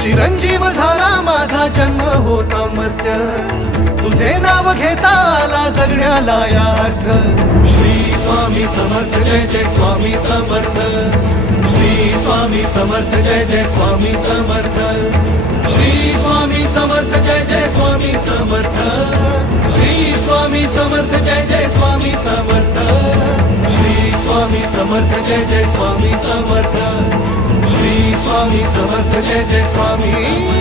चिरंजीव झाला माझा जन्म होता मर्त्य, तुझे नाव घेता आला जगण्याला या अर्थ. श्री स्वामी समर्थ जय जय स्वामी समर्थ, श्री स्वामी समर्थ जय जय स्वामी समर्थ, श्री स्वामी समर्थ जय जय स्वामी समर्थ, श्री स्वामी समर्थ जय जय स्वामी समर्थ, श्री स्वामी समर्थ जय जय स्वामी समर्थ, श्री स्वामी समर्थ जय जय स्वामी